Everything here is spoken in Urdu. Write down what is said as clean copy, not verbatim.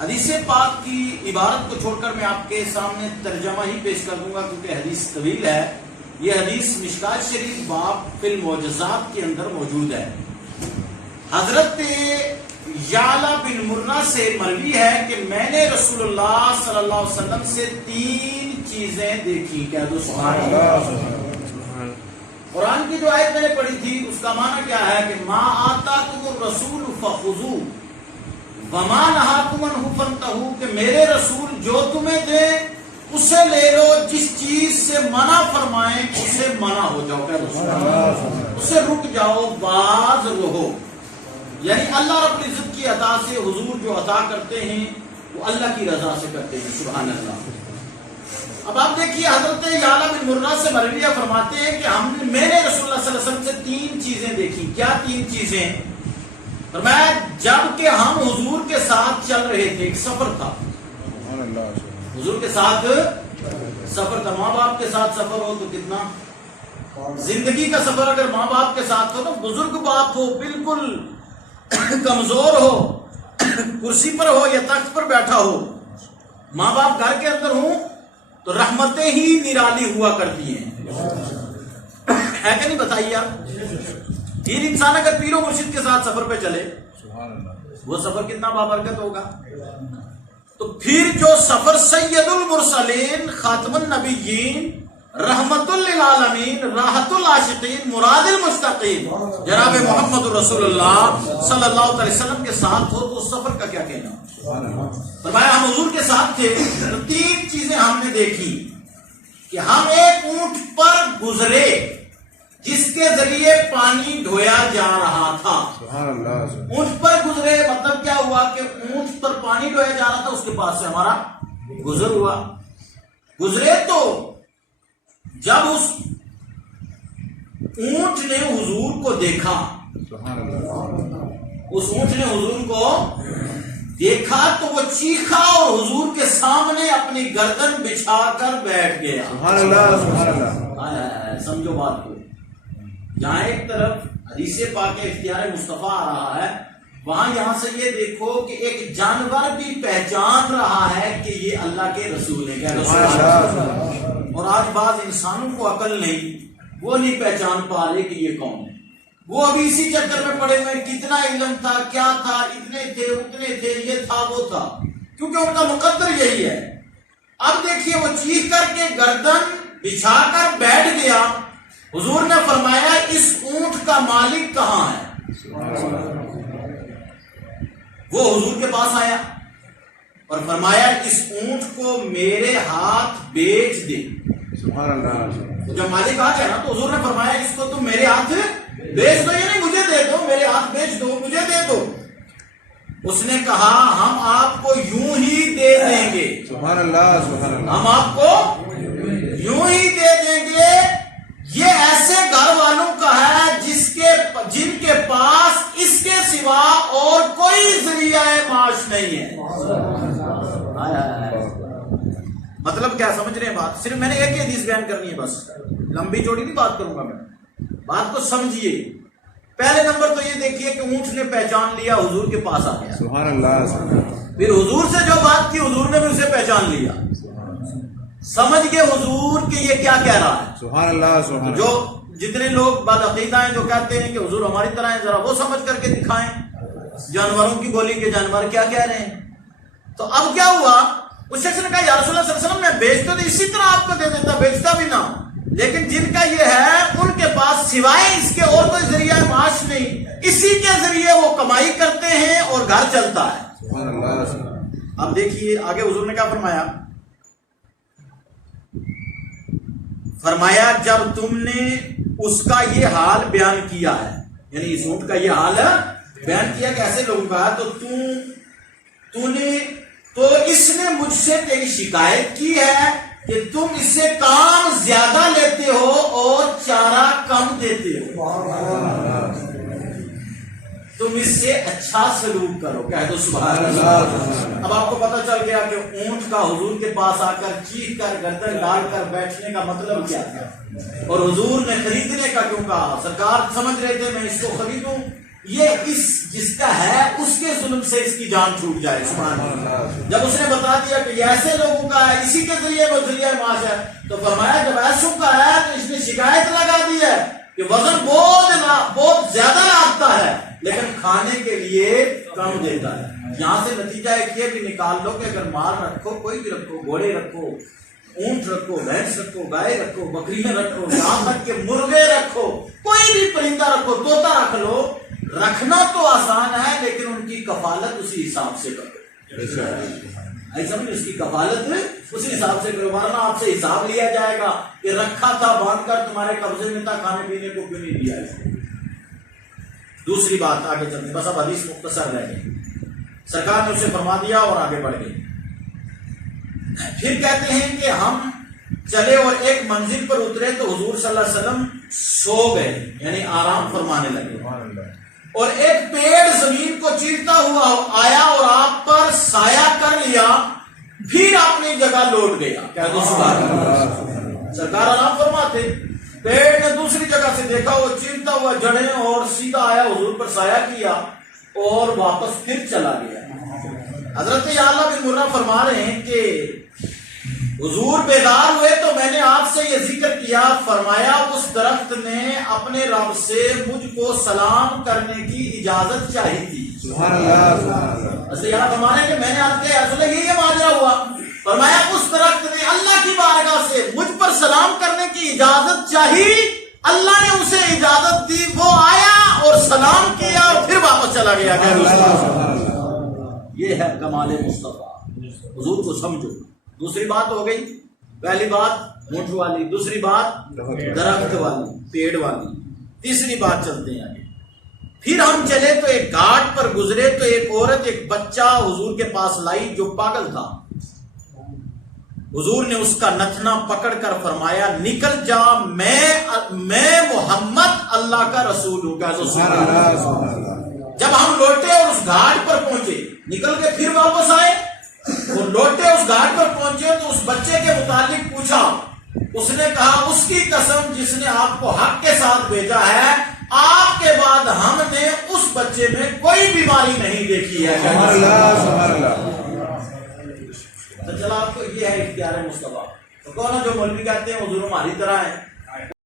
حدیث پاک کی عبارت کو چھوڑ کر میں آپ کے سامنے ترجمہ ہی پیش کر دوں گا کیونکہ حدیث طویل ہے. یہ حدیث مشکات شریف باب فی المعجزات کے اندر موجود ہے. حضرت یعلا بن مرہ سے مروی ہے کہ میں نے رسول اللہ صلی اللہ علیہ وسلم سے 3 چیزیں دیکھی. کہہ دو سبحان اللہ. قرآن کی جو آیت میں نے پڑھی تھی اس کا معنی کیا ہے کہ ما آتاکم الرسول فخذوہ وما نہاکم عنہ فانتہوا، کہ میرے رسول جو تمہیں دے اسے لے لو، جس چیز سے منع فرمائیں اسے منع ہو جاؤ. کہہ دو اسے رک جاؤ، باز رہو. یعنی اللہ رب العزت کی عطا سے حضور جو عطا کرتے ہیں وہ اللہ کی رضا سے کرتے ہیں. سبحان اللہ. اب آپ دیکھیے حضرت یعلا بن مرہ سے مروی فرماتے ہیں کہ میں نے رسول اللہ صلی اللہ علیہ وسلم سے 3 چیزیں دیکھی. کیا 3 چیزیں؟ فرمایا جب کہ ہم حضور کے ساتھ چل رہے تھے، ایک سفر تھا. حضور کے ساتھ سفر تھا. ماں باپ کے ساتھ سفر ہو تو کتنا زندگی کا سفر اگر ماں باپ کے ساتھ ہو تو بزرگ باپ ہو، بالکل کمزور ہو، کرسی پر ہو یا تخت پر بیٹھا ہو، ماں باپ گھر کے اندر ہوں تو رحمتیں ہی نرالی ہوا کرتی ہیں. ہے کہ نہیں بتائیے آپ؟ پھر انسان اگر پیر و مرشد کے ساتھ سفر پہ چلے وہ سفر کتنا بابرکت ہوگا. تو پھر جو سفر سید المرسلین، خاتم النبیین، رحمت للعالمین، راحت العاشقین، مراد المشتاقین جناب محمد رسول اللہ صلی اللہ علیہ وسلم کے ساتھ ہو تو اس سفر کا کیا کہنا. فرمایا ہم حضور کے ساتھ تھے تو 3 چیزیں ہم نے دیکھی کہ ہم ایک اونٹ پر گزرے جس کے ذریعے پانی ڈھویا جا رہا تھا. اونٹ پر گزرے مطلب کیا ہوا کہ اونٹ پر پانی ڈھویا جا رہا تھا، اس کے پاس سے ہمارا گزر ہوا. گزرے تو جب اس اونٹ نے حضور کو دیکھا، اس اونٹ نے حضور کو دیکھا تو وہ چیخا اور حضور کے سامنے اپنی گردن بچھا کر بیٹھ گیا. سمجھو بات کو. جہاں ایک طرف حدیث پاک اختیار مصطفیٰ آ رہا ہے، وہاں یہاں سے یہ دیکھو کہ ایک جانور بھی پہچان رہا ہے کہ یہ اللہ کے رسول ہے. اور آج بعض انسانوں کو عقل نہیں، وہ نہیں پہچان پا رہے کہ یہ کون ہے. وہ ابھی اسی چکر میں پڑے ہوئے کتنا علم تھا، کیا تھا، اتنے تھے، اتنے تھے، یہ تھا، وہ تھا، کیونکہ ان کا مقدر یہی ہے. اب دیکھیے وہ چیخ کر کے گردن بچھا کر بیٹھ گیا. حضور نے فرمایا اس اونٹ کا مالک کہاں ہے؟ وہ حضور کے پاس آیا اور فرمایا اس اونٹ کو میرے ہاتھ بیچ دے. جب مالک آ گیا نا تو حضور نے فرمایا اس کو تم میرے ہاتھ بیچ دو، یعنی مجھے دے دو، میرے ہاتھ بیچ دو، مجھے دے دو. اس نے کہا ہم آپ کو یوں ہی دے دیں گے. ہم آپ کو یوں ہی دے دیں گے. یہ ایسے گھر والوں کا ہے جن کے پاس اس کے سوا اور کوئی ذریعہ معاش نہیں ہے. مطلب کیا سمجھ رہے ہیں بات؟ صرف میں نے ایک ہی حدیث بیان کرنی ہے، بس لمبی چوڑی نہیں بات کروں گا میں. بات کو سمجھیے. پہلے نمبر تو یہ دیکھیے کہ اونٹ نے پہچان لیا، حضور کے پاس آ گیا. سبحان اللہ. پھر حضور سے جو بات کی حضور نے بھی اسے پہچان لیا، سمجھ گئے حضور کہ یہ کیا کہہ رہا ہے. سبحان اللہ. سبحان. جو جتنے لوگ بد عقیدہ ہیں جو کہتے ہیں کہ حضور ہماری طرح ہیں، ذرا وہ سمجھ کر کے دکھائیں جانوروں کی بولی کے جانور کیا کہہ رہے ہیں. تو اب کیا ہوا، اس شخص نے کہا یا رسول اللہ صلی اللہ علیہ وسلم میں بیچتا تو اسی طرح آپ کو دے دیتا، بیچتا بھی نہ، لیکن جن کا یہ ہے ان کے پاس سوائے اس کے اور کوئی ذریعہ معاش نہیں، اسی کے ذریعے وہ کمائی کرتے ہیں اور گھر چلتا ہے. سبحان اللہ. اب دیکھیے آگے حضور نے کیا فرمایا. فرمایا جب تم نے اس کا یہ حال بیان کیا ہے، یعنی اس اونٹ کا یہ حال بیان کیا کہ ایسے لوگوں کا، تو اس نے مجھ سے تیری شکایت کی ہے کہ تم اس سے کام زیادہ لیتے ہو اور چارہ کم دیتے ہو. تم اس سے اچھا سلوک کرو. کہہ دو سبحان اللہ. اب آپ کو پتہ چل گیا کہ اونٹ کا حضور کے پاس آ کر چیخ کر گردن ڈال کر بیٹھنے کا مطلب کیا تھا، اور حضور نے خریدنے کا کیوں کہا. سرکار سمجھ رہے تھے میں اس کو خریدوں یہ جس کا ہے اس کے ظلم سے اس کی جان چھوٹ جائے. سبحان اللہ. جب اس نے بتا دیا کہ یہ ایسے لوگوں کا ہے، اسی کے ذریعے وہ ذریعہ معاش ہے، تو فرمایا جب ایسوں کا ہے تو اس نے شکایت لگا دی ہے کہ وزن بہت زیادہ لگتا ہے لیکن کھانے کے لیے کم دیتا ہے. یہاں سے نتیجہ ایک یہ بھی نکال لو کہ اگر مال رکھو، کوئی بھی رکھو، گھوڑے رکھو، اونٹ رکھو، بھینس رکھو، گائے رکھو، بکریاں رکھو، یہاں تک کہ مرغے رکھو، کوئی بھی پرندہ رکھو، طوطا رکھ لو، رکھنا تو آسان ہے لیکن ان کی کفالت اسی حساب سے کرو. ایسا نہیں، اس کی کفالت اسی حساب سے کرو، ورنہ آپ سے حساب لیا جائے گا کہ رکھا تھا باندھ کر تمہارے قبضے میں تھا، کھانے پینے کو کیوں نہیں دیا ہے. دوسری بات آگے چلتے، بس اب حدیث مختصر رہ گئی. سرکار نے اسے فرما دیا اور آگے بڑھ گئے. پھر کہتے ہیں کہ ہم چلے اور ایک منزل پر اترے تو حضور صلی اللہ علیہ وسلم سو گئے، یعنی آرام فرمانے لگے، اور ایک پیڑ زمین کو چیرتا ہوا آیا اور آپ پر سایہ کر لیا، پھر اپنی جگہ لوٹ گیا. سرکار آرام فرماتے، پیڑ نے دوسری جگہ سے دیکھا، وہ چیرتا ہوا جڑیں اور سیدھا آیا، حضور پر سایہ کیا اور واپس پھر چلا گیا. حضرت یعلا بن مرہ فرما رہے ہیں کہ حضور بیدار ہوئے تو میں نے آپ سے یہ ذکر کیا، فرمایا اس درخت نے اپنے رب سے مجھ کو سلام کرنے کی اجازت چاہی تھی. حضرت یعلا فرما رہے ہیں کہ میں نے آپ کے اصل یہ ماجرا ہوا، فرمایا اس درخت نے اللہ کی بارگاہ سے مجھ پر سلام کرنے کی اجازت چاہی، اللہ نے اسے اجازت دی، وہ آیا اور سلام کیا اور پھر واپس چلا گیا. یہ ہے کمال مصطفیٰ. حضور کو سمجھو. دوسری بات ہو گئی، پہلی بات اونٹ والی، دوسری بات درخت والی، پیڑ والی. تیسری بات چلتے ہیں آگے. پھر ہم چلے تو ایک گھاٹ پر گزرے تو ایک عورت ایک بچہ حضور کے پاس لائی جو پاگل تھا. حضور نے اس کا نتنا پکڑ کر فرمایا نکل جا، میں محمد اللہ کا رسول ہوں. جب ہم لوٹے اور اس گھاٹ پر پہنچے، نکل کے پھر واپس آئے، وہ لوٹے اس گھاٹ پر پہنچے تو اس بچے کے متعلق پوچھا. اس نے کہا اس کی قسم جس نے آپ کو حق کے ساتھ بھیجا ہے، آپ کے بعد ہم نے اس بچے میں کوئی بیماری نہیں دیکھی ہے. تو چلا آپ کو یہ ہے اختیار مصطفیٰ. تو کون ہے جو مولوی کہتے ہیں حضور ہماری طرح ہے؟